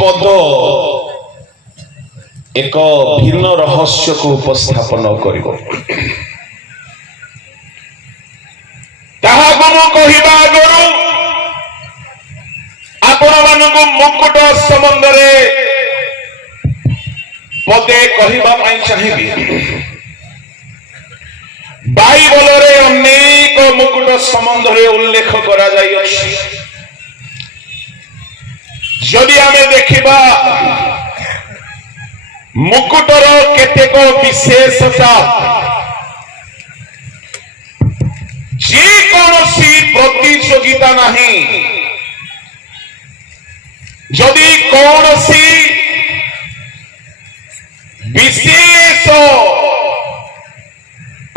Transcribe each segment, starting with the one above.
पद एक भिन्न रहस्य को उपस्थापन करिवो ताहाको मु कहिबा आगरु आपण मानको मुकुट संबंध रे पदे कहिबा पई चाहिबी बाइबल रे अनेक मुकुट संबंध रे उल्लेख करा जाई अछि जदि आमे देखिबा मुकुटर केतेक विशेषता जे कोनोसी प्रतियोगिता नहीं जदि कोनोसी विशेष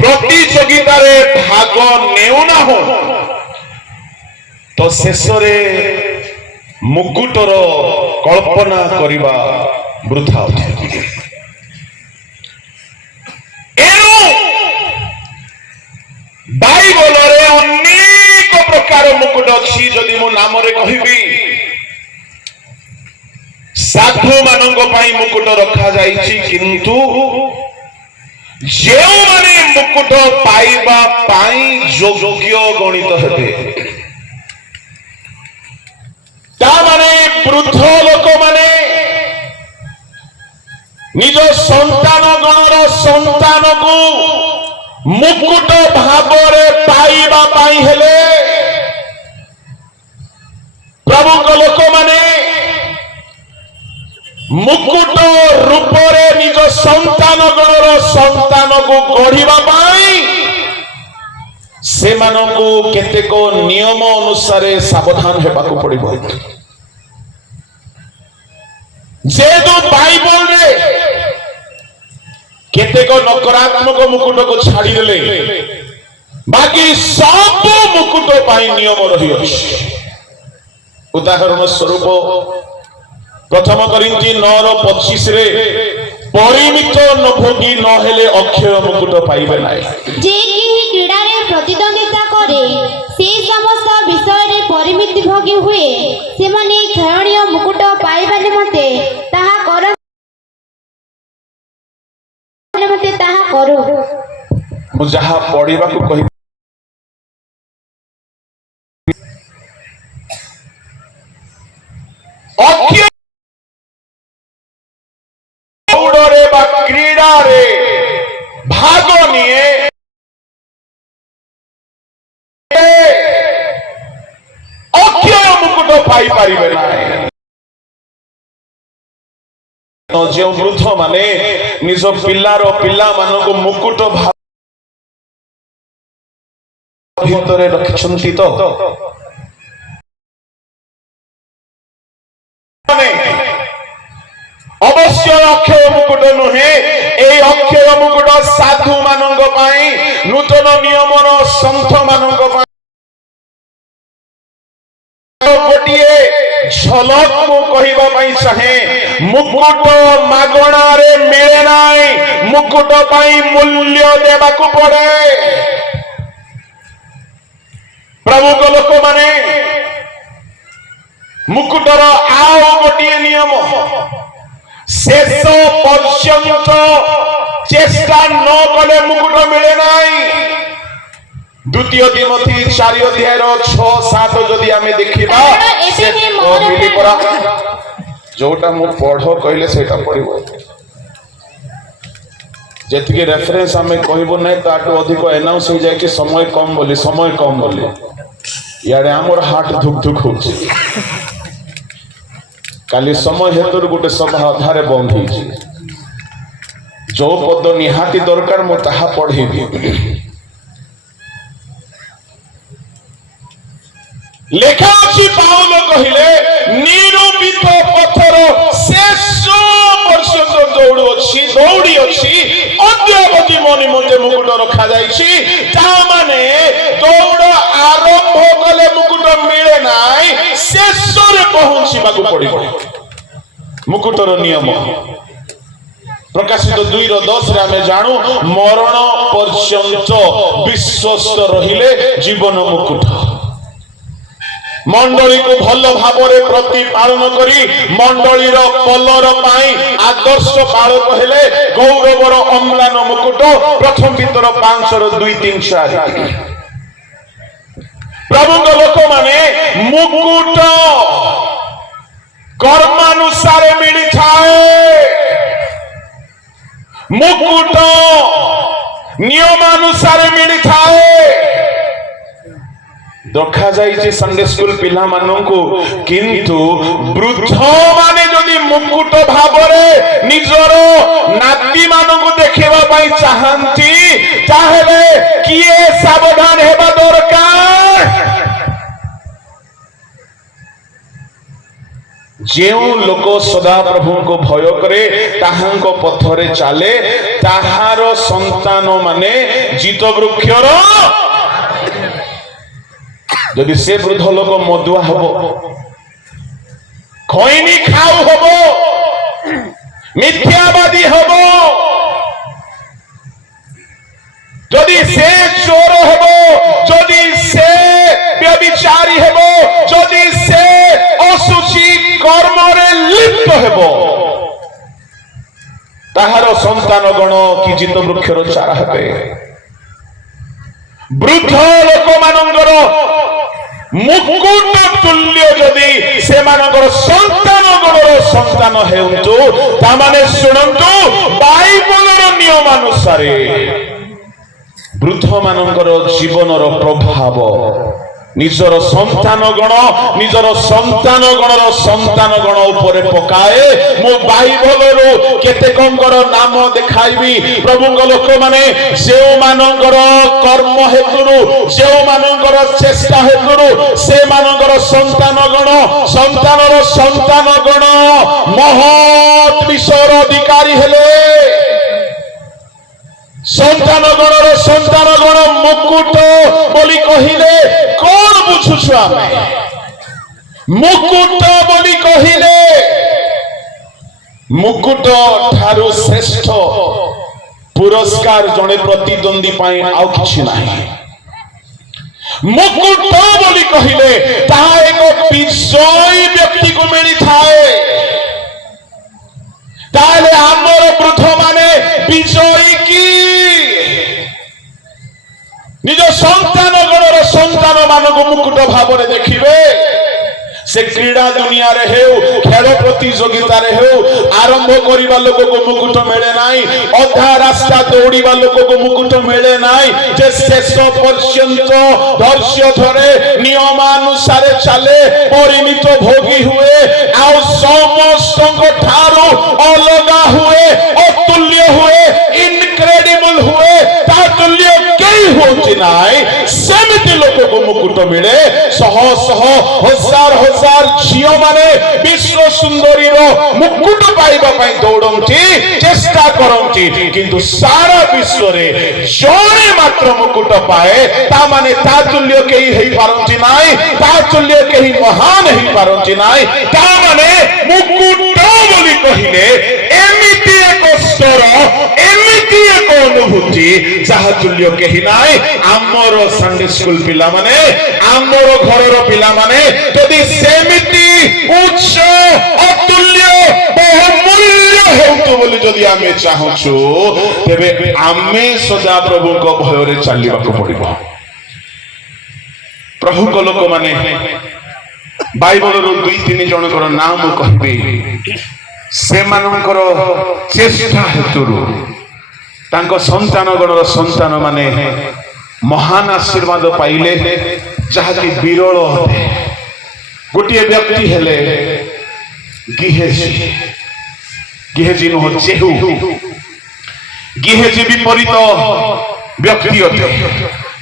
प्रतियोगिता रे भाग नेउना हो तो शेष रे मुकुटर कल्पना करिबा वृथा एनु बाइबल रे अनेक प्रकार मुकुट अछि जदि मो नाम रे कहिबी साधु मानंग पई मुकुट रखा जाईछि किंतु जेउ माने मुकुट पाइबा पाई योग्य गणित हेते ता माने वृद्ध लोक माने निज संतान गणर संतान को मुकुट भावरे पाइबा पाई हेले प्रभु को लोक माने मुकुट रूप रे निज संतान गणर संतान को गढ़िबा पाई से मानकु केतेक नियम अनुसार सावधान हेबाकु पड़िबो जेदो बाइबल रे केतेक नकारात्मक मुकुट को छाड़ी देले बाकी सब मुकुट पाई नियम रही अछि उदाहरण स्वरूप प्रथम करिंथी 9:25 रे परिमित न भोगी न हेले अक्षय मुकुट पाइबे नाही जे कि क्रीडा रे प्रतिद्वंदिता करे से समस्त विषय रे परिमित भोगी हुए से माने क्षणीय मुकुट पाइबा निमते ताहा करो मु जहा पढिबा को कहि अक्षय दौड़े बा क्रीडा रे भाग निये अक्षय मुकुट पाई पारिबे नाही जो वृद्ध माने निज पिल्लार पिल्ला मानको मुकुट भितरे रखिछंती तो अवश्य अक्षय मुकुट नुहे ए अक्षय मुकुट साधु मानंग पाई नूतन नियमर संत मानंग पाई गोटिए झलक को कहिबा पाई चाहे मुकुट मागणा रे मिले नाही मुकुट पाई मूल्य देबाकू पड़े प्रभु को लोक माने मुकुटर आओ गोटिए नियम शेष पर्यंत चेष्टा न कले मुकुट मिले नाही द्वितीय तिमोथी 4 अध्याय 6-7 जदि आमे देखिबा से मिली परा जोटा मु पढ़ो कहले सेटा पढ़िबो जेतिके रेफरेंस आमे कहबो नै ताटो अधिक अनाउंस हो जाय कि समय कम बोली यारे हमर हार्ट धुक धुक होछि काली समय हेतु गोटे सभा आधारे बंद होइछि जो पद निहाती दरकार मु ताहा पढ़िबी लेखा अछि पाउल कहिले निरूपित पथर शेष पर्यंत दौड़ी अछि अद्यावधि मनि मते मुकुट रखा जाइछि ता माने दौड़ आरंभ कले मुकुट मिले नाही शेष रे पहुंचीबाकू पड़िबो मुकुटर नियम प्रकाशित 2:10 रे आमे जानू मरण पर्यंत विश्वस्त रहिले जीवन मुकुट मंडली को भल भाव प्रतिपालन करी मंडलीर कलर पाई आदर्श बालक हेले गौरवर अम्लान मुकुट प्रथम भीतर 500 ରୁ 200-300 प्रभु लोक माने मुकुट कर्मानुसार मिली थाए मुकुट नियमानुसार मिली थाए देखा जाइए संडे स्कूल पिला मानू किंतु वृद्ध माने जदि मुकुट भाव निजर नाती मानू देखा चाहती ताहले किए सावधान हेबा दरकार जेउ लोक सदा प्रभु को भय करे ताहांको पथरे चले ताहार संतान माने जीत वृक्षर जदि से वृद्ध लोक मदुआ हबो खैनी खाऊ हबो मिथ्यावादी हबो जदि से चोर हबो जदि से व्यभिचारी हबो जदि से असुचि कर्म रे लिप्त हेबो ताहार संतान गण कि जीत वृक्षर चारा हेबे वृद्ध लोक मानकर मुकुट तुल्य जदि से मानकर संतान गणर संतान हेउंतु तामाने सुनंतु बाइबलर नियमानुसार वृद्ध मानकर जीवनर प्रभाव निजर संतान गण उपरे पकाए मो बाइबल केते कंकर नाम देखाइबी प्रभु लोक माने जे मानकर कर्म हेतुरु जे मानकर चेष्टा हेतुरु से मानकर संतान गण महत् विषयर अधिकारी हेले संतान गण मुकुट बोली कहिले कौन बुझुछु आमे मुकुट बोली कहिले मुकुट ठारू श्रेष्ठ पुरस्कार जने प्रतिद्वंदी पाई आउ किछि नाही मुकुट बोली कहिले ताहा एक विजयी व्यक्ति को मिली थाए ताले आमर वृद्ध माने विजयी की निज संतान गणर संतान मानक मुकुट भाव देखिए से क्रीड़ा दुनिया रे हेउ खेल प्रतियोगिता रे हेउ आरंभ करिबा लोक को मुकुट मिले नाही अधा रास्ता दौड़ीबा लोक को मुकुट मिले नाही जे शेष पर्यंत धैर्य धरे नियमानुसार चले परिमित भोगी हुए आ समस्त ठारू अलगा हुए अतुल्य हुए इनक्रेडिबल हुए ता तुल्य केही होची नाही सेमिति लोक को मुकुट मिले सह सह हजार हजार झियो माने विश्व सुंदरी रो मुकुट पाइबा पई दौड़ंती चेष्टा करंती किंतु सारा विश्व रे जणे मात्र मुकुट पाए ता माने ता तुल्य केही हेई पारंती नाही ता तुल्य केही महान हेई पारंती नाही ता माने मुकुट बोली कहिले एमिति एक स्तर एमिति एक अनुभूति जहा तुल्य केही नाही आमर संडे स्कूल पिला माने आमर घरर पिला माने यदि सेमिति उच्च अतुल्य बहुमूल्य हेतु बोली जदि आमे चाहछु तेबे आमे सदा प्रभु को भय रे चलिबा को पड़िबो प्रभु को लोक माने बाइबल रो 2-3 जनकर नाम कहबे से मानकर चेष्टा हेतुरु तांको संतान गणर संतान माने महान आशीर्वाद पाइले जहाकी विरल होते गोटे व्यक्ति हेले गिहेजी नुह जेहू गिहेजी विपरीत व्यक्ति होते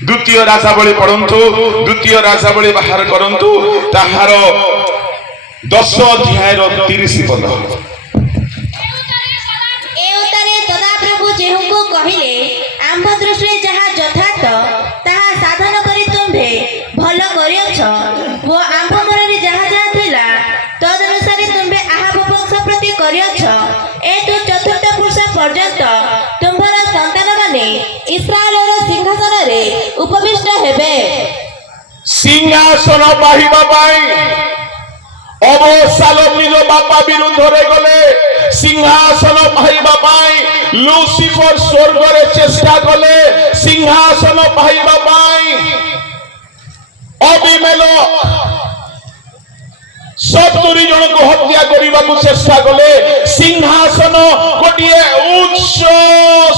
द्वितीय राजावली पढ़ंतु द्वितीय राजावली बाहर करंतु ताहार 10 अध्याय 30 पद जेहू को कहिले आंभ दृष्टि जहा यथार्थ ताहा साधन करी तुम्भे भल करियछ वो आंभ मन रे जहा जहा थिला तद अनुसार तुम्भे आहाब वंश प्रति करियछ ए तो चतुर्थ पुरुष पर्यंत तुम्भर संतान माने इस्राएल रो सिंहासन रे उपविष्ट हेबे सिंहासन पाहिबा पाई अबशालोम निज बापा विरुद्धरे गले सिंहासन पाहिबा पाई लुसिफर स्वर्गरे चेष्टा कले सिंहासन पाहिबा पाई अबिमेलेक 70 जन को हत्या करने को चेष्टा कले सिंहासन गोटे उच्च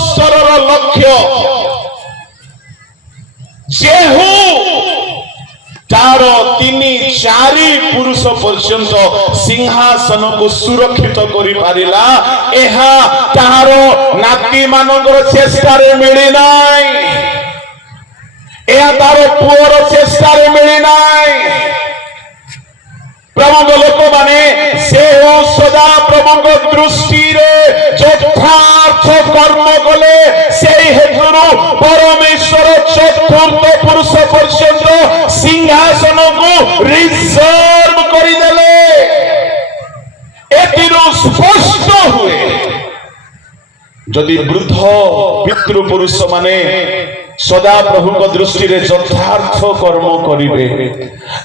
स्तरर लक्ष्य जेहू तार 3-4 पुरुष पर्यंत सिंहासन को सुरक्षित करि पारिला एहा तार नाती मानकर चेष्टा रे मिली नाई एहा तार पुअर चेष्टा रे मिली नाई प्रभु लोक माने से सदा प्रभु दृष्टि यथार्थ कर्म कले से हेतु परमेश्वर चतुर्थ पुरुष पर्यंत सिंहासन को रिजर्व करदेले एतिरो स्पष्ट हुए जदि वृद्ध पितृपुरुष माने सदा प्रभु दृष्टि रे यथार्थ कर्म करिवे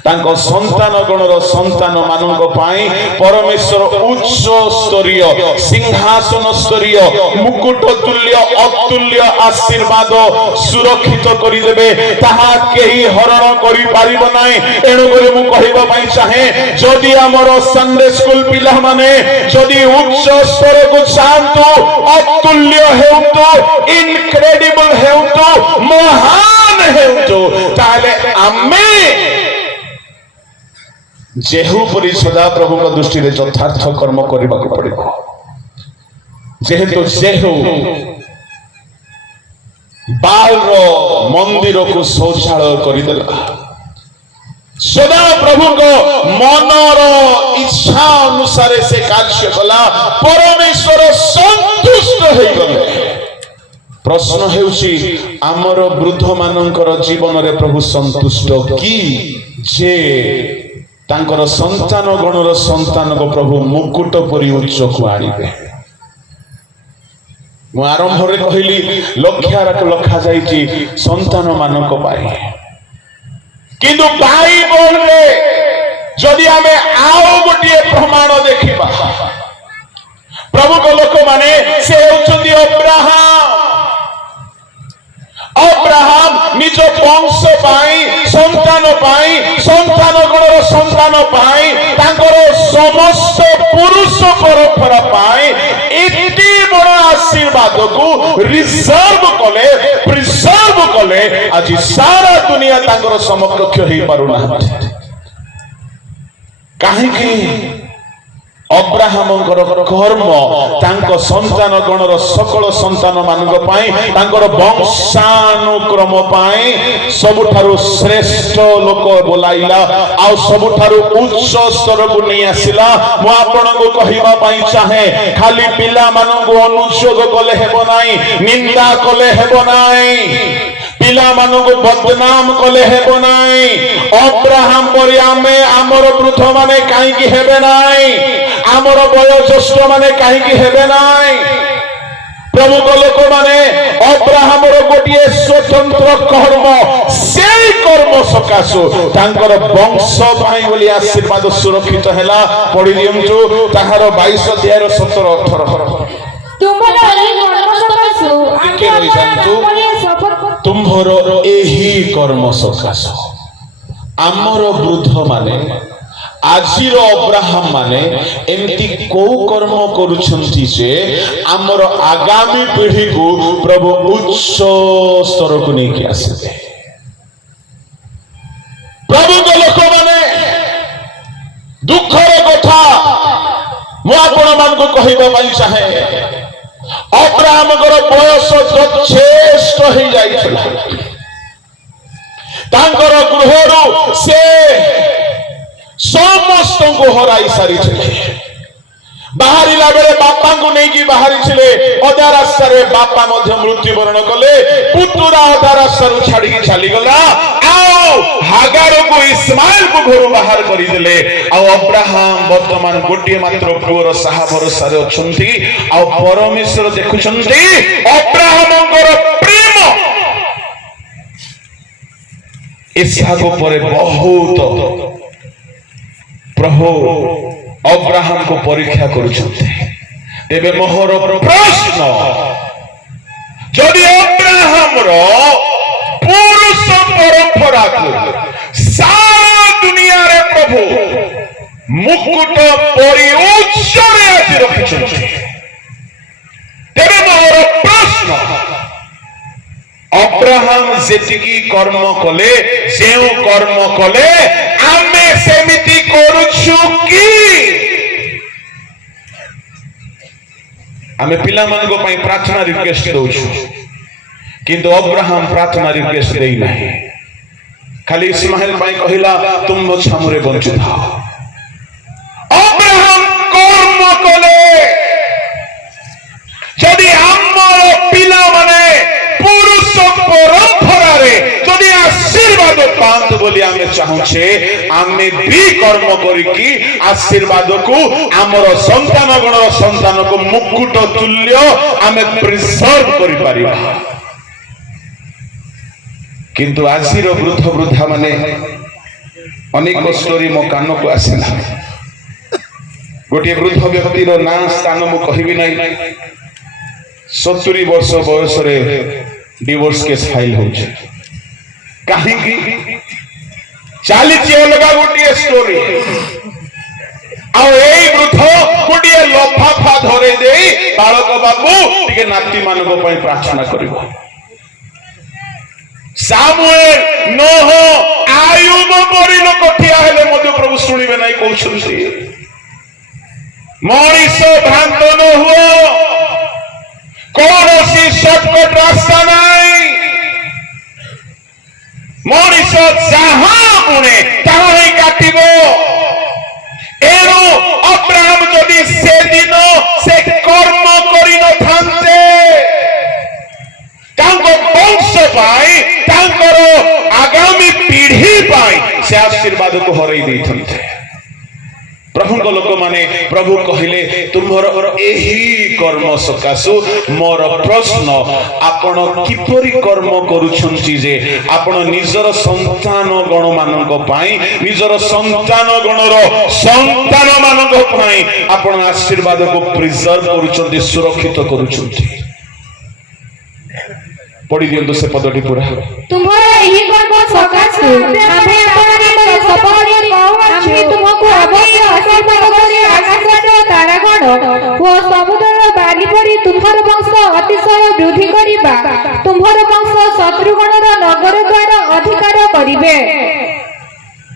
तांको संतान गणर संतान मानक पाई परमेश्वर उच्च स्तरीय सिंहासन स्तरीय मुकुट तुल्य अतुल्य आशीर्वाद सुरक्षित करिदेबे ताहा केही हरण करि पारिबो नाही एणु करे मु कहिबा पई चाहे जदि हमर संडे स्कूल पिला माने जदि उच्च स्तर को चाहंतु अतुल्य हेउतो इनक्रेडिबल हेउतो महान हेउतो ताले आमे जेहू परि सदा प्रभु का दृष्टि रे यथार्थ कर्म करबा को पड़िबो जेहेतु जेहू बाल रो मंदिर को शौचालय करिदेला सदा प्रभु को मनर इच्छा अनुसार से कार्य कला परमेश्वर संतुष्ट हो गले प्रश्न हेउची आमर वृद्ध मानकर जीवन रे प्रभु संतुष्ट की जे तांकर संतान गणर संतान को प्रभु मुकुट परि उच्च को आनिबे मु आरंभ रे कहली लखा जाईची संतान मानक पाई किंतु बाइबल रे जदि हमें आओ गोटे प्रमाण देखिबा प्रभु को लोक माने से होचंदी अब्राहम निज वंश पाई संतान गणर संतान पाई तांकर समस्त पुरुष परंपरा पाई एति बड़ आशीर्वाद को रिजर्व कले प्रिजर्व कले आज सारा दुनिया तांकर समकक्ष हे पारुना काहे कि अब्राहम कर्म तांको संतान गणर सकल संतान मानक पाई तांकर वंशानुक्रम पाई सबुठारु श्रेष्ठ लोक बोलाइला आ सबुठारु उच्च स्तर को नहीं आसिला मु आपन को कहिबा पाई चाहे खाली पिला मानक अनुच्छेद कले हेबो नाही निंदा कले हेबो नाही पिला मानक बदनाम कले हेबो नाही अब्राहम परि आमे आमर वृद्ध माने काहे कि हेबे नाही आमर वयोज्येष्ठ माने काहे कि हेबे नाही प्रभु को लोक माने अब्राहम रो गोटिए स्वतंत्र कर्म सेई कर्म सकासो तांकर वंश भाई बोली आशीर्वाद सुरक्षित हैला पढि दियंतु ताहार 22 अध्याय 17-18 तुम्हर एही कर्म सकासो आमर वृद्ध माने आजिर अब्राहम माने एमती को कर्म करुछंती जे आमर आगामी पीढ़ी को प्रभु उच्च स्तर को नहीं आसे प्रभु को लोक माने दुखर कथा मु आपण मान को कहिबा पई चाहे अब्राहम कर बयस यथेष्ट हो जाइछला तांकर गृहरु से समस्त को हराई सारी बाहरिला बेले बापा को नहीं कि बाहरी छिले अधा रास्ता रे बापा मध्य मृत्युवरण कले पुतुरा अधा रास्ता रु छाड़ी की चली गला आओ हागार को इस्माइल को घर बाहर करी देले आ अब्राहम वर्तमान गोटे मात्र पुअर साहा भरोसा रे अछंती आ परमेश्वर देखुछंती अब्राहम कर प्रेम इसहाक पर बहुत प्रभु अब्राहम को परीक्षा करुछन्ते। मोहर प्रश्न, जदि अब्राहम पुरुष परंपरा को सारा दुनिया रे प्रभु मुकुट परि उच्चरे आज रखिछन्ते, तेरे मोहर प्रश्न, अब्राहम जेतिकी कर्म कले जे कर्म कले आमे सेमिति करूछु कि आमे पिला मानको पई प्रार्थना रिक्वेस्ट दउछु, किंतु अब्राहम प्रार्थना रिक्वेस्ट देई नाही, खाली इस्माइल पई कहिला तुम मो छामुरे बंचु था। अब्राहम कर्म कले जदि हमर पिला माने पुरुष परंपरा रे जदि आशीर्वाद पांत बोली आमे चाहुछे, आमे भी कर्म करिकी आशीर्वाद को आमर संतान गणर संतान को मुकुट तुल्य आमे प्रिजर्व करि परिबा। किंतु आजिर वृद्ध वृद्धा माने अनेक स्टोरी मो कान को आसिला। गोटे वृद्ध व्यक्तिर ना स्थान मु कहिबि नै, 70 वर्ष बयस रे डिवोर्स केस फाइल होचे, काहे कि चालीची अलगा गोटे स्टोरी आ एई वृद्ध गोटे लफाफा धरे देई बालक बाबू टिके नाती मानको पई प्रार्थना करिवो। सामुएल नोह आयुब परि लोक ठिया हेले मध्य प्रभु सुनिबे नै कहउछन्ती। मनीष भ्रांत न हुओ, कौनसी शॉर्टकट रास्ता नहीं, मनीष जहां गुणे तहां ही काटिबो। एणु अब्राहम जदि से दिन से कर्म करि न थांते, तांको वंश पाई तांकर आगामी पीढ़ी पाई से आशीर्वाद को हरई दैथन्ते। प्रभु लोक माने प्रभु कहले तुम्हर एही कर्म सकाशु मोर प्रश्न, आपण किपरि कर्म करूछन्ती जे आपण निजर संतान गण मानक पाई निजर संतान गणर संतान मानक पाई आपण आशीर्वाद को प्रिजर्व करूछन्ती, सुरक्षित करूछन्ती। पढ़ी दियंतु से पदटी पूरा। तुम्हारा एही कर्म सकाशु आमे आपनकर सपहरिया कहूछु, तुमको अवश्य आशीर्वाद करी आकाशर तारागण ओ समुद्रर बाली परि तुम्हार वंश अतिशय वृद्धि करिबा, तुम्हार वंश शत्रुगणर नगर द्वार अधिकार करिवे।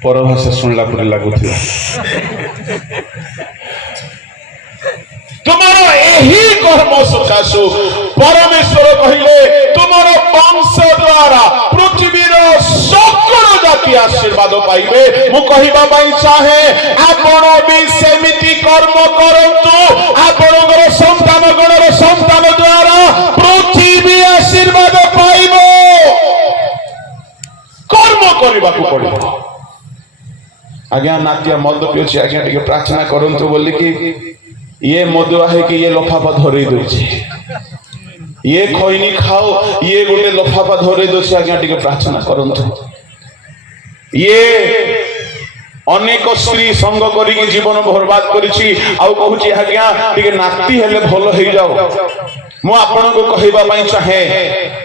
परभाषा सुनला परे लागुथिला। तुम्हारा एही कर्म सकाशु परमेश्वर कहिले तुमर वंश द्वारा पृथ्वीर सकल जाति आशीर्वाद पाइबे। मु कहिबा पई चाहे आपण भी सेमिति कर्म करंतु, आपणकर संतान गणर संतान द्वारा पृथ्वी आशीर्वाद पाइबो। कर्म करबा को पड़िबो। आज्ञा नाट्य मद पियोछि, आज्ञा टिके प्रार्थना करंतु बोली कि ये मदुआ है कि ये लफाफा धरे दोछे, ये खैनी खाओ, ये गोटे लफाफा धरे दोछे, आज्ञा टिके प्रार्थना करंतु। ये अनेक स्त्री संग करिके जीवन बर्बाद करिछि, आउ कहूछि आज्ञा टिके नाती हेले भलो हेइ जाओ। मु आपण को कहिबा पई चाहे,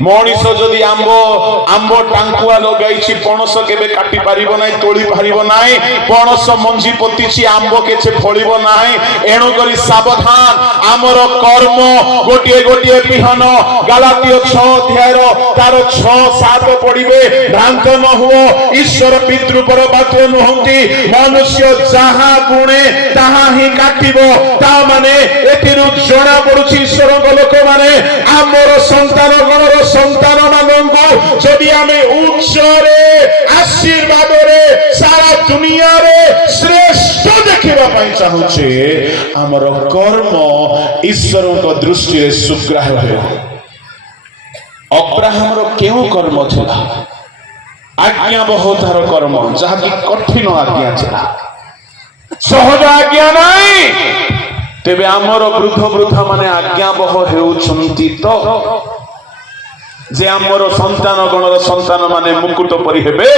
मनीष जदि आंब टांकुआ लगाइछि पणस केबे काटी पारिबो नाही, तोली पारिबो नाही, पणस मंजी पतिछि आंब केछे फळिबो नाही। एणु करी सावधान, आमर कर्म गोटिए गोटिए बिहन गलातिय 6 अध्यायर तार 6-7 पढिबे। भ्रांत न हुओ, ईश्वर पितृपर बाध्य नहंती, मनुष्य जहा गुणे ताहा ही काटिबो। ता माने एतिरु जणा पडुछि ईश्वर लोक माने आमर संतान गणर संतान मानंगु जदि आमे उच्चरे आशीर्वाद रे सारा दुनिया रे श्रेष्ठ देखिबा पई चाहुछे, आमर कर्म ईश्वर को दृष्टि रे सुग्राह्य हो। अब्राहम रो केउ कर्म थिला? आज्ञा बहुतार कर्म, जहा कि कठिन आज्ञा थिला, सहज आज्ञा नहीं। तेबे आमर वृद्ध वृद्धा माने आज्ञा बह हेउछंती तो যে ଆମର ସନ୍ତାନ ଗଣର ସନ୍ତାନ ମାନେ ମୁକୁଟ ପରି ହେବେ।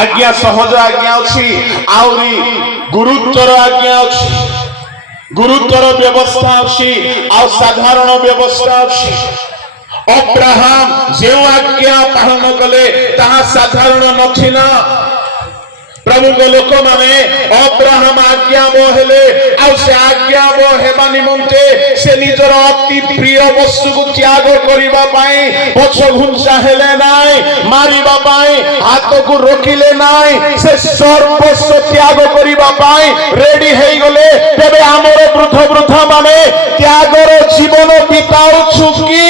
ଆଜ୍ଞା ସହଜ ଆଜ୍ଞା ଅଛି, ଆହୁରି ଗୁରୁତ୍ୱର ଆଜ୍ଞା ଅଛି, ଗୁରୁତ୍ୱର ବ୍ୟବସ୍ଥା ଅଛି, ଆଉ ସାଧାରଣ ବ୍ୟବସ୍ଥା ଅଛି। ଅବ୍ରାହମ ଯେଉଁ ଆଜ୍ଞା ପାଳନ କଲେ ତାହା ସାଧାରଣ ନଥିଲା। ପ୍ରଭୁଙ୍କ ଲୋକମାନେ ଅବ୍ରାହମ ଆଜ୍ଞାବହ ହେଲେ, ଆଉ ସେ ଆଜ୍ଞାବହ ହେବା ନିମନ୍ତେ ସେ ନିଜର ଅତି ପ୍ରିୟ ବସ୍ତୁକୁ ତ୍ୟାଗ କରିବା ପାଇଁ ପଛ ଘୁଞ୍ଚା ହେଲେ ନାହିଁ, ମାରିବା ପାଇଁ ହାତକୁ ରୋକିଲେ ନାହିଁ, ସେ ସର୍ବସ୍ୱ ତ୍ୟାଗ କରିବା ପାଇଁ ରେଡି ହେଇଗଲେ। ତେବେ ଆମର ବୃଦ୍ଧ ବୃଦ୍ଧା ମାନେ ତ୍ୟାଗର ଜୀବନ ବିତାଉଛୁ କି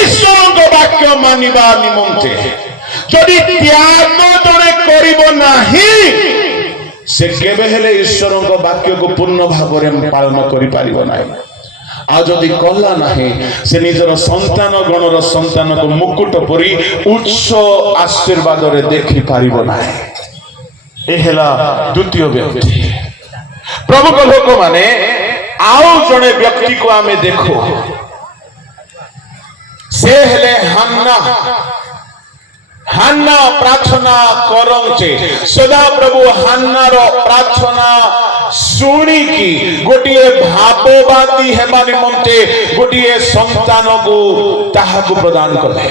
ଈଶ୍ୱରଙ୍କ ବାକ୍ୟ ମାନିବା ନିମନ୍ତେ? ଯଦି ତ୍ୟାଗ ଜଣେ କରିବ ନାହିଁ, ସେ କେବେ ହେଲେ ଈଶ୍ୱରଙ୍କ ବାକ୍ୟକୁ ପୂର୍ଣ୍ଣ ଭାବରେ ପାଳନ କରିପାରିବ ନାହିଁ। ଆଉ ଯଦି କଲା ନାହିଁ, ସେ ନିଜର ସନ୍ତାନ ଗଣର ସନ୍ତାନକୁ ମୁକୁଟ ପରି ଉଚ୍ଚ ଆଶୀର୍ବାଦରେ ଦେଖିପାରିବ ନାହିଁ। ଏ ହେଲା ଦ୍ୱିତୀୟ ବ୍ୟକ୍ତି। ପ୍ରଭୁଙ୍କ ଲୋକମାନେ ଆଉ ଜଣେ ବ୍ୟକ୍ତିକୁ ଆମେ ଦେଖୁ, ସେ ହେଲେ ହାନ୍ନା। ହାନ୍ନା ପ୍ରାର୍ଥନା କରନ୍ତେ ସଦାପ୍ରଭୁ ହାନ୍ନାର ପ୍ରାର୍ଥନା ଶୁଣିକି ଗୋଟିଏ ଭାବବାଦୀ ହେବା ନିମନ୍ତେ ଗୋଟିଏ ସନ୍ତାନକୁ ତାହାକୁ ପ୍ରଦାନ କଲେ।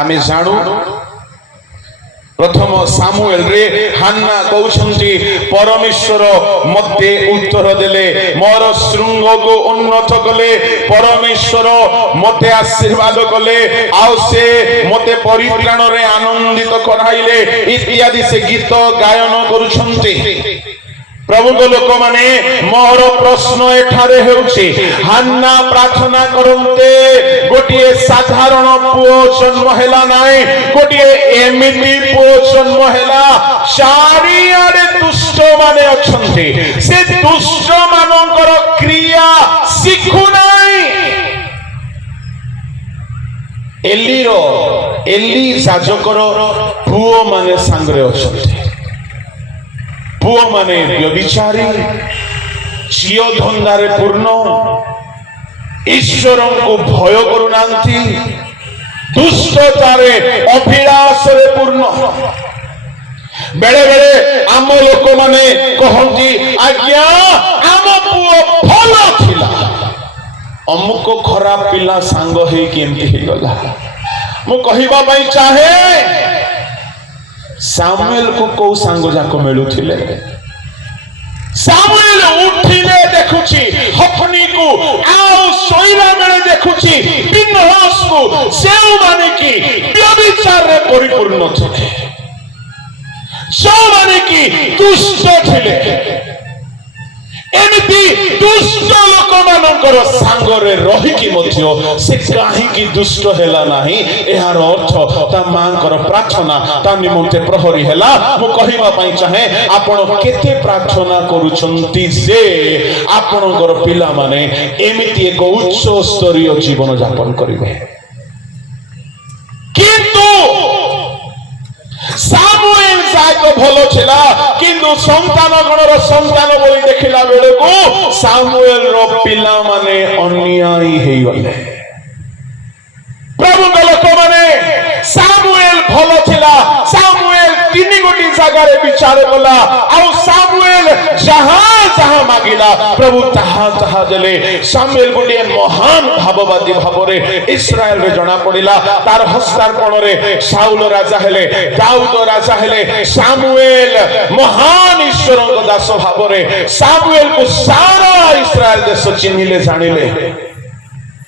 ଆମେ ଜାଣୁ ପ୍ରଥମ ସାମୁଏଲରେ ହାନ୍ନା କହୁଛନ୍ତି, ପରମେଶ୍ୱର ମୋତେ ଉତ୍ତର ଦେଲେ, ମୋର ଶୃଙ୍ଗକୁ ଉନ୍ନତ କଲେ, ପରମେଶ୍ୱର ମୋତେ ଆଶୀର୍ବାଦ କଲେ, ଆଉ ସେ ମୋତେ ପରିତ୍ରାଣରେ ଆନନ୍ଦିତ କରାଇଲେ ଇତ୍ୟାଦି ସେ ଗୀତ ଗାୟନ କରୁଛନ୍ତି। ପ୍ରଭୁଙ୍କ ଲୋକମାନେ, ମୋର ପ୍ରଶ୍ନ ଏଠାରେ ହେଉଛି, ହାନ୍ନା ପ୍ରାର୍ଥନା କରନ୍ତେ ଗୋଟିଏ ସାଧାରଣ ପୁଅ ଜନ୍ମ ହେଲା ନାହିଁ, ଗୋଟିଏ ଏମିତି ପୁଅ ଜନ୍ମ ହେଲା। ଚାରିଆଡେ ଦୁଷ୍ଟ ମାନେ ଅଛନ୍ତି, ସେ ଦୁଷ୍ଟ ମାନଙ୍କର କ୍ରିୟା ଶିଖୁନାହିଁ। ଏଲି ଯାଜକର ପୁଅ ମାନେ ସାଙ୍ଗରେ ଅଛନ୍ତି। ପୁଅ ମାନେ ବ୍ୟଭିଚାରୀ, ଝିଅ ଧନ୍ଦାରେ ପୂର୍ଣ୍ଣ, ଈଶ୍ୱରଙ୍କୁ ଭୟ କରୁନାହାନ୍ତି, ଦୁଷ୍ଟତାରେ ଅଭିଳାଷରେ ପୂର୍ଣ୍ଣ। ବେଳେ ବେଳେ ଆମ ଲୋକମାନେ କହନ୍ତି, ଆଜ୍ଞା ଆମ ପୁଅ ଭଲ ଥିଲା, ଅମୁକ ଖରାପ ପିଲା ସାଙ୍ଗ ହେଇକି ଏମିତି ହେଇଗଲା। ମୁଁ କହିବା ପାଇଁ ଚାହେଁ, ସାମୁଏଲକୁ କୋଉ ସାଙ୍ଗ ଯାକ ମିଳୁଥିଲେ? ସାମୁଏଲ ଉଠିଲେ ଦେଖୁଛି ହଫନିକୁ, ଆଉ ଶୋଇଲା ବେଳେ ଦେଖୁଛି ଫିନହାସକୁ, ଯେଉଁମାନେ କି ବ୍ୟଭିଚାରରେ ପରିପୂର୍ଣ୍ଣ ଥିଲେ, ଯେଉଁମାନେ କି ଦୁଷ୍ଟ ଥିଲେ। ଏମିତି ଦୁଷ୍ଟ ଲୋକମାନଙ୍କର ସାଙ୍ଗରେ ରହିକି ମଧ୍ୟ ସେ କାହିଁକି ଦୁଷ୍ଟ ହେଲା ନାହିଁ? ଏହାର ଅର୍ଥ ତା ମାଙ୍କର ପ୍ରାର୍ଥନା ତା ନିମନ୍ତେ ପ୍ରହରୀ ହେଲା। ମୁଁ କହିବା ପାଇଁ ଚାହେଁ, ଆପଣ କେତେ ପ୍ରାର୍ଥନା କରୁଛନ୍ତି ଯେ ଆପଣଙ୍କର ପିଲାମାନେ ଏମିତି ଏକ ଉଚ୍ଚ ସ୍ତରୀୟ ଜୀବନ ଯାପନ କରିବେ? କିନ୍ତୁ ସାମୁଏଲ ଯାକ ଭଲ ଥିଲା, କିନ୍ତୁ ସନ୍ତାନ ଗଣର ସନ୍ତାନ ବୋଲି ଦେଖିଲା ବେଳକୁ ସାମୁଏଲର ପିଲାମାନେ ଅନ୍ୟାୟୀ ହେଇଗଲେ। ପ୍ରଭୁଙ୍କ ଲୋକମାନେ, ସାମୁଏଲ ଭଲ ଥିଲା, ସାମୁଏଲ 3 ଗୋଟି ଜାଗାରେ ବିଚାର କଲା, ଆଉ ସାମୁଏଲ ଯାହା ଯାହା ମାଗିଲା ପ୍ରଭୁ ତାହା ତାହା ଦେଲେ। ସାମୁଏଲ ଗୋଟିଏ ମହାନ ଭାବବାଦୀ ଭାବରେ ଇସ୍ରାଏଲରେ ଜଣା ପଡିଲା। ତାର ହସ୍ତାର୍ପଣରେ ସାଉଲ ରାଜା ହେଲେ, ଦାଉଦ ରାଜା ହେଲେ। ସାମୁଏଲ ମହାନ ଈଶ୍ୱରଙ୍କ ଦାସ ଭାବରେ ସାମୁଏଲକୁ ସାରା ଇସ୍ରାଏଲ ଦେଶ ଚିହ୍ନିଲେ, ଜାଣିଲେ।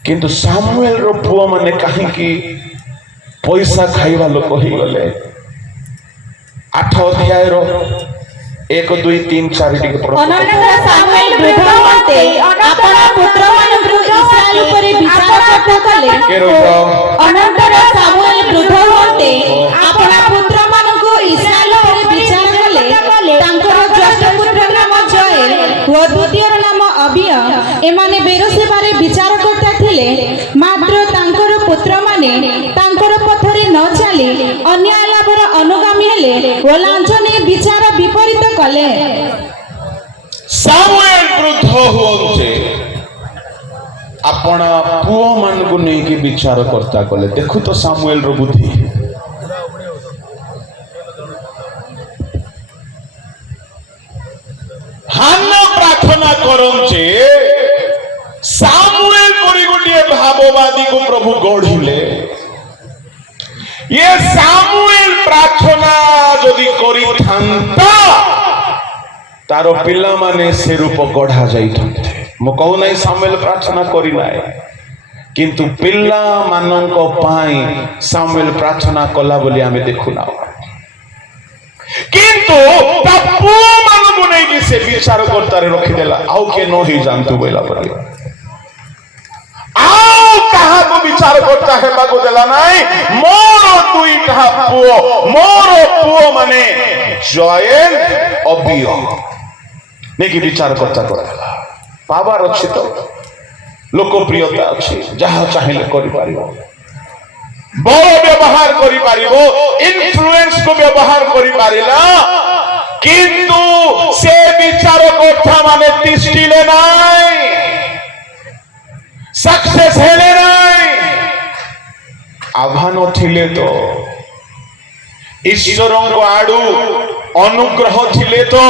କିନ୍ତୁ ସାମୁଏଲର ପୁଅ ମାନେ କାହିଁକି ପଇସା ଖାଇବା ଲୋକ ହେଇଗଲେ? 8 ଅଧ୍ୟାୟର 1, 2, 3, 4 ଟିକେ ପଢ। ଅନନ୍ତର ସାମୁଏଲ ବୃଦ୍ଧ ହୁଅନ୍ତେ ଆପଣ ପୁତ୍ରମାନଙ୍କୁ ଇସ୍ରାଏଲ ଉପରେ ବିଚାର କଲେ। ଅନନ୍ତର ସାମୁଏଲ ବୃଦ୍ଧ ହୁଅନ୍ତେ ଆପଣ ପୁତ୍ରମାନଙ୍କୁ ଇସ୍ରାଏଲ ଉପରେ ବିଚାର କଲେ। ତାଙ୍କର ଜ୍ୟେଷ୍ଠ ପୁତ୍ର ନାମ ଜଏଲ ଓ ଦ୍ୱିତୀୟର ନାମ ଅବିୟ। ଏମାନେ ବେରସେବାରେ ବିଚାରକର୍ତ୍ତା ଥିଲେ। ମାତ୍ର ତାଙ୍କର ପୁତ୍ରମାନେ ତାଙ୍କର ପଥରେ ନ ଚାଲି ଅନ୍ୟାୟ ଲାଭର ଅନୁଗାମୀ ହେଲେ ଓ ଲାଞ୍ଚ ନେଇ ବିଚାର ବିପରୀତ କଲେ। ସାମୁଏଲ ବୃଦ୍ଧ ହୁଅନ୍ତେ आपण पुओ मान को नहीं कि विचार करता कले देखु तो सामुएल रो बुद्धि हान्ना प्रार्थना करम जे सामुएल परि गोटे भाववादी को प्रभु गढ़िले ये सामुएल प्रार्थना जदि करि थांता तारो पिला माने से रूप गढ़ा जाई थांते मो कहू नहीं सामुएल प्रार्थना करी नाय किंतु पिला मानंको पाई सामुएल प्रार्थना कला बोली आमे देखु ना किंतु ता पुओ मानबो नहीं कि से विचार करतारे रखि देला आउ के न ही जानतु बोला पड़े आउ कहा को विचार करता है बागो देला नहीं मोरो दुई कहा पुओ मोरो पुओ माने जॉयल अबियो नहीं कि विचार करता करला पावर अच्छी तो लोकप्रियता अच्छी जहाँ चाहिए करि पारिबो बड़ व्यवहार करि पारिबो इन्फ्लुएंस को व्यवहार करि पारिला किंतु से विचार करता माने तिष्टिले नाई सक्सेस हेले नाई आह्वान थिले तो ईश्वरन को आडू अनुग्रह थिले तो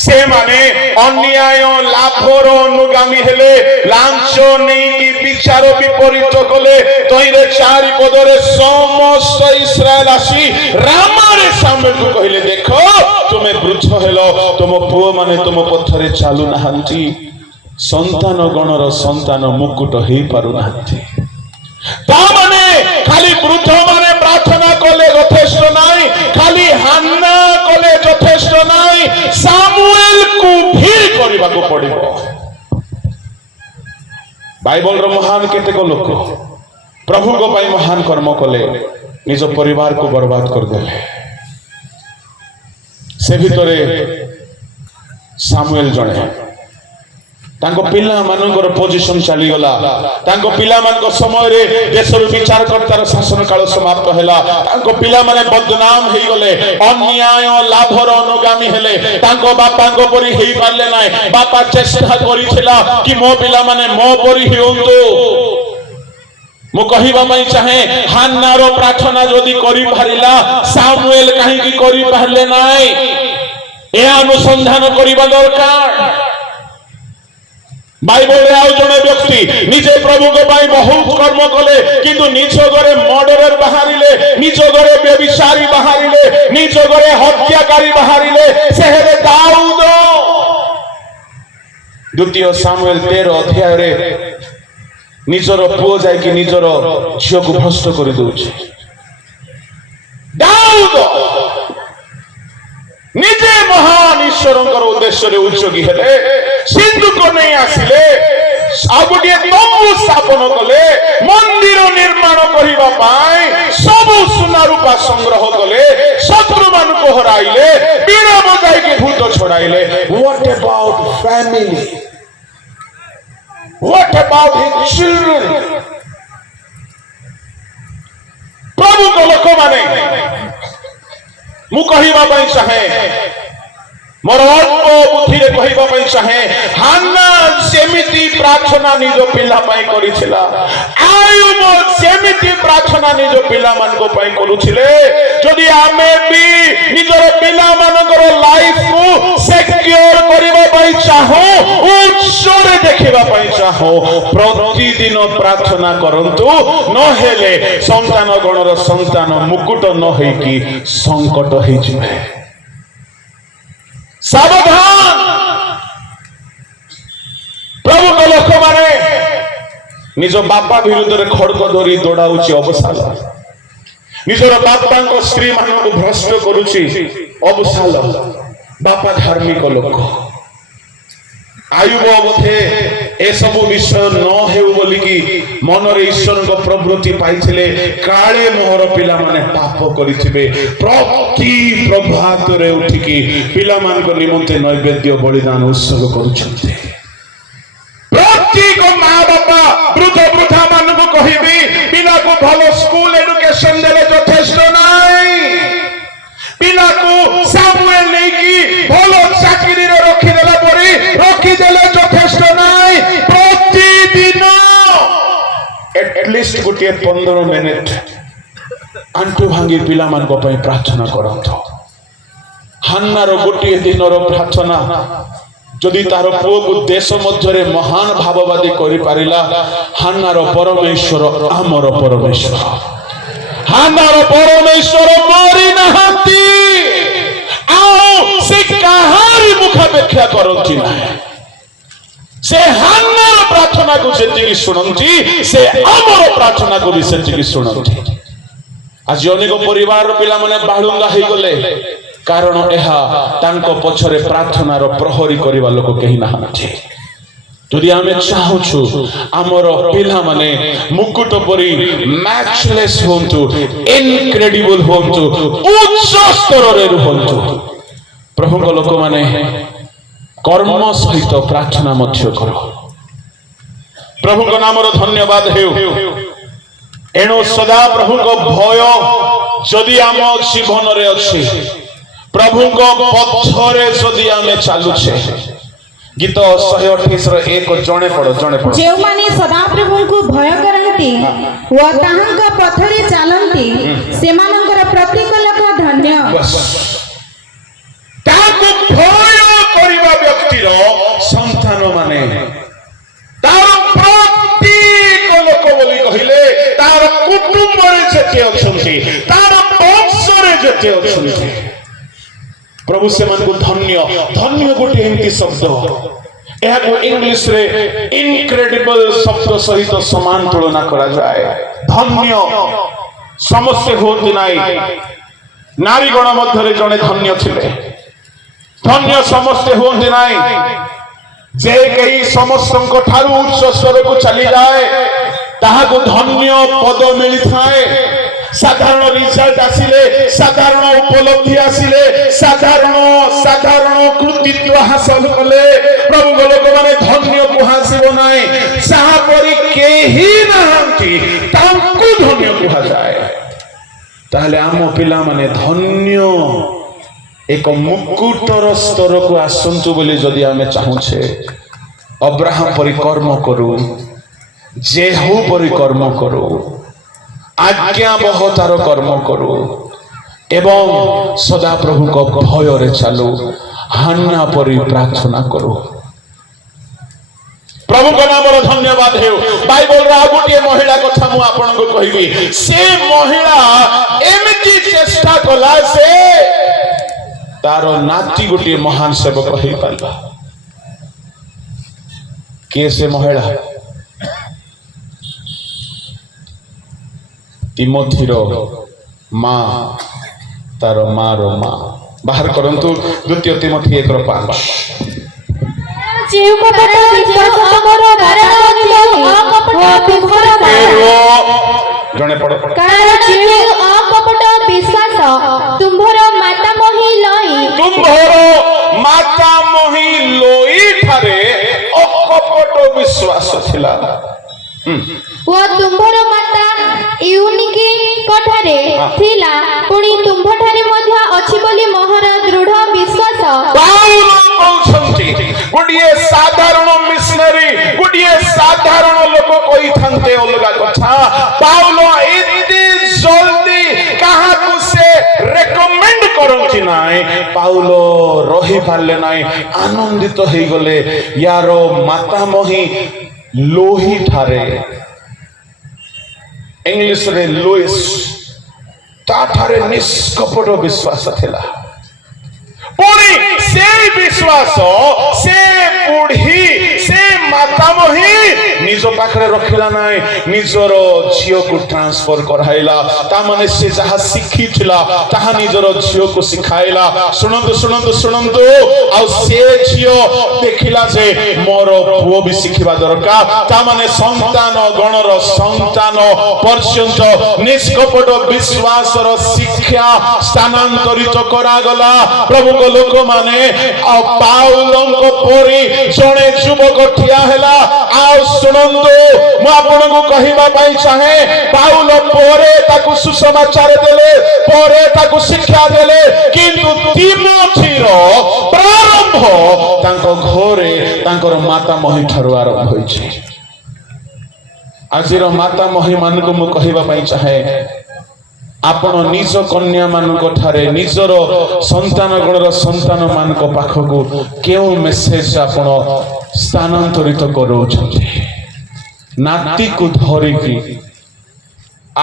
से माने अन्याय लाभर अनुगामी हेले लांच नहीं कि विचार विपरीत कले तइरे चारि पदरे समस्त इस्राएल आसी रामारे सामने को कहले देखो तुमे वृद्ध हेलो तुम पुओ माने तुम पथरे चालू नाहंती संतान गणर संतान मुकुट हेई पारु नाहंती ता माने खाली वृद्ध माने प्रार्थना कले यथेष्ट नाही खाली हान्ना कले यथेष्ट नाही सामुएल को भी करबा को पड़िबो बाइबल रो महान केते को लोक प्रभु को पाई महान कर्म कले निज परिवार को बर्बाद कर देले से भितरे सामुएल जणे तांको पिला मानकर पोजीशन चली गला तांको पिला मानक समय रे देश रो विचार करतार शासन काल समाप्त हैला तांको पिला माने बदनाम हेई गले अन्याय लाभर अनुगामी हेले तांको बापा को परि हेई पारले नाय बापा चेष्टा करिथिला कि मो पिला माने मो परि हेउंतो मु कहिबा पई चाहे हान्ना रो प्रार्थना जदी करि पारिला सामुएल काहे कि करि पारले नाय ए अनुसंधान करिबा दरकार बाइबल रे आउ जने व्यक्ति निजे प्रभु को पाई बहुत कर्म कले किंतु निज घरे मर्डरर बाहरिले निज घरे व्यभिचारी बाहरिले निज घरे हत्याकारी बाहरिले से हेले दाऊद द्वितीय सामुएल 13 अध्याय रे निजर पुओ जाय कि निजर झियो को भ्रष्ट कर दउछि दाऊद निजे महान ईश्वरंकर उद्देश्य रे उद्योगी हेले सिंधु को नहीं आसिले आगुटिए तंबू स्थापन कले मंदिर निर्माण करिबा पाई सब सुना रूपा संग्रह कले शत्रु मान को हराइले बीड़ा बजाई के भूत छोड़ाइले what about family what about his children प्रभु को लोक माने मु कहिबा पई चाहे मोर अल्प बुद्धि रे कहिबा पई चाहे हान्ना सेमिति प्रार्थना निज पिला पई करिथिला आयुब सेमिति प्रार्थना निज पिला मान को पई करूथिले जदि आमे भी निजर पिला मानकर लाइफ को सिक्योर करिबा पई चाहो उच्चरे देखिबा पई चाहो प्रतिदिन प्रार्थना करंतु न हेले संतान गणर संतान मुकुट न होई कि संकट होई जिवे सावधान प्रभु को लोक माने निज बापा विरुद्ध रे खड़ग धरी दौड़ाउची अवसाल निजर बापा को स्त्री मान को भ्रष्ट करूची अवसाल बापा धार्मिक लोक आयुब बोधे ए सब विषय न हेउ बोली कि मन रे ईश्वर को प्रवृत्ति पाइथिले काळे मोहर पिला माने पाप करिथिबे प्रति प्रभात रे उठिकी पिला मान को निमंते नैवेद्य बलिदान उत्सव करूछन्ते प्रत्येक मां बापा वृद्ध वृद्धा मान को कहिबी पिला को भलो स्कूल एजुकेशन देले यथेष्ट नाही पिला को सामुएल नहीं की भलो चाकरी रे रखि देला परी रखि देले यथेष्ट नाही प्रति एटलिस्ट गोटे 15 मिनिट आंटू भांगी पिला मान को पई प्रार्थना करंतो हान्नार गोटे दिनर प्रार्थना जदि तार पुओ को देश मध्य महान भाववादी करि पारिला हान्नार परमेश्वर आमर परमेश्वर हान्नार परमेश्वर मरि नाहंती से कहारी मुखापेक्षा करती ना से हान्नार प्रार्थना को सेतिकी सुनंती से आमर प्रार्थना को भी सेतिकी सुनंती आज अनेक परिवार पिला माने बाळुंगा हे गले कारण एहा तांको पछरे प्रार्थनार प्रहरी करिवा लोक केही नाहंती जदि आमे चाहूछु आमर पिला माने मुकुट परी मैचलेस होंतु इनक्रेडिबल होंतु उच्च स्तर रे होंतु प्रभु को लोक माने कर्म सहित प्रार्थना मध्य करो प्रभु को नाम धन्यवाद हेउ एणु सदा प्रभु को भय जदि आम जीवन रे अछि प्रभु को पथरे जदि आमे चालुछे गीत 128 रो 1 जणे पड़ो जेउ माने सदा प्रभु को भय करंती व ताहांका पथरे चालंती सेमानंकर प्रत्येक लोक धन्य बस ताको भय करिबा व्यक्तिर संतान माने तार प्रत्येक लोक बोली कहिले तार कुटुंब रे जेते अछंती तार वंश रे जेते अछंती प्रभु से मन को धन्य धन्य गोटे एमती शब्द यह को इंग्लिश रे इनक्रेडिबल शब्द सहित समान तुलना करा जाए धन्य समस्ते होती नाही नारी गण मध्य जने धन्य थिले धन्य समस्ते होती नाही जे कई समस्त ठारू उच्च स्तर को चली जाए ताहा को धन्य पद मिली थाए साधारण रिजल्ट आसिले साधारण उपलब्धि आसिले साधारण कृतित्व हासिल कले प्रभु लोक माने धन्य कुहासिबो नाही साहा परि केही नाहंती तांकु धन्य कुहा जाए ताहले आम पिला माने धन्य एक मुकुटर स्तर को आसंतु बोली जदि आमे चाहूछे अब्राहम परि कर्म करू जेहू परि कर्म करू आज्ञा बहतार कर्म करू एवं सदा प्रभु को भय रे चालू हान्ना परि प्रार्थना करू प्रभु को नाम धन्यवाद हेउ बाइबल रा गोटे महिला कथा मु आपन को कहिबी से महिला एमिति चेष्टा कला से तार नाती गोटे महान सेवक हे पाला के से महिला तिमोथीर मां तार मार मां बाहर करंतु द्वितीय तिमोथी 1:5 जेउ कपट विश्वास तमरो जणे पड़ कारण जेउ अकपट विश्वास तुम्भर माता मोहि लोई ठारे अकपट विश्वास थिला वो तुम्भर माता यूनिकी कठारे थिला पुणी तुम्भ ठारे मध्य अछि बोली मोहर दृढ़ विश्वास पाउलो कहउछंती गुडिए साधारण मिशनरी गुडिए साधारण लोक कोई थांते अलगा कथा पाउलो एते जल्दी कहा को से रेकमेंड करंती नाय पाउलो रही पारले नाय आनंदित हेई गले यारो माता मोहि लोही ठारे इंग्लिश रे लुइस ताठारे निष्कपट विश्वास थिला पुणी से विश्वास से बुढ़ी से माता मोहि निज पाखरे रखिला नाय निजर झियो को ट्रांसफर कराइला ता माने से जहा शिखी थिला ताहा निजर झियो को सिखाइला सुनंतु सुनंतु सुनंतु आ से झियो देखिला जे मोर पुओ भी सिखिबा दरकार ता माने संतान गणर संतान पर्यंत निष्कपट विश्वास रो शिक्षा स्थानांतरित करा गला प्रभु को लोक माने पाउलो को परी जणे युवक ठिया हेला आ सुनंतु मु आपन को कहिबा पई चाहे पाउलो परे ताकू सुसमाचार देले परे ताकू शिक्षा देले किंतु तिमोथीर प्रारंभ तांको घरे तांकर माता मोहि ठारो आरंभ होइछि ଆଜିର ମାତା ମହିମାନଙ୍କୁ ମୁଁ କହିବା ପାଇଁ ଚାହେଁ, ଆପଣ ନିଜ କନ୍ୟା ମାନଙ୍କ ଠାରେ ନିଜର ସନ୍ତାନ ଗଣର ସନ୍ତାନ ମାନଙ୍କ ପାଖକୁ କେଉଁ ମେସେଜ ଆପଣ ସ୍ଥାନାନ୍ତରିତ କରାଉଛନ୍ତି? ନାତିକୁ ଧରିକି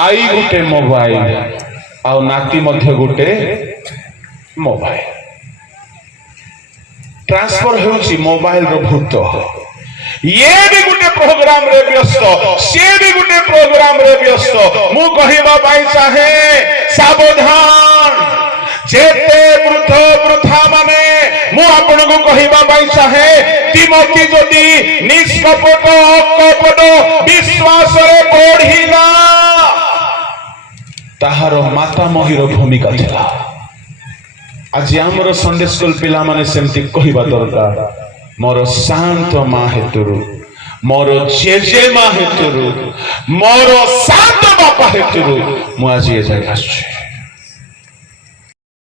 ଆଇ ଗୋଟେ ମୋବାଇଲ ଆଉ ନାତି ମଧ୍ୟ ଗୋଟେ ମୋବାଇଲ, ट्रांसफर होउची मोबाइल रो भूत। ये भी गुटे प्रोग्राम रे व्यस्त, से भी गुटे प्रोग्राम रे व्यस्त। मु कहिबा पाई चाहे सावधान, जेते वृद्ध वृद्धा माने मु आपन को कहिबा पाई चाहे तिमोथी जदी निष्कपट अकपट विश्वास रे पढ़िला ताहार माता महिर भूमिका थिला। आज आमर संडे स्कूल पिला माने सेमती कहिबा दरकार, मोर शांत माँ हेतुरु, मोर जेजे माँ हेतुरु, मोर शांत बापा हेतुरु मु आज ये जगह आछी।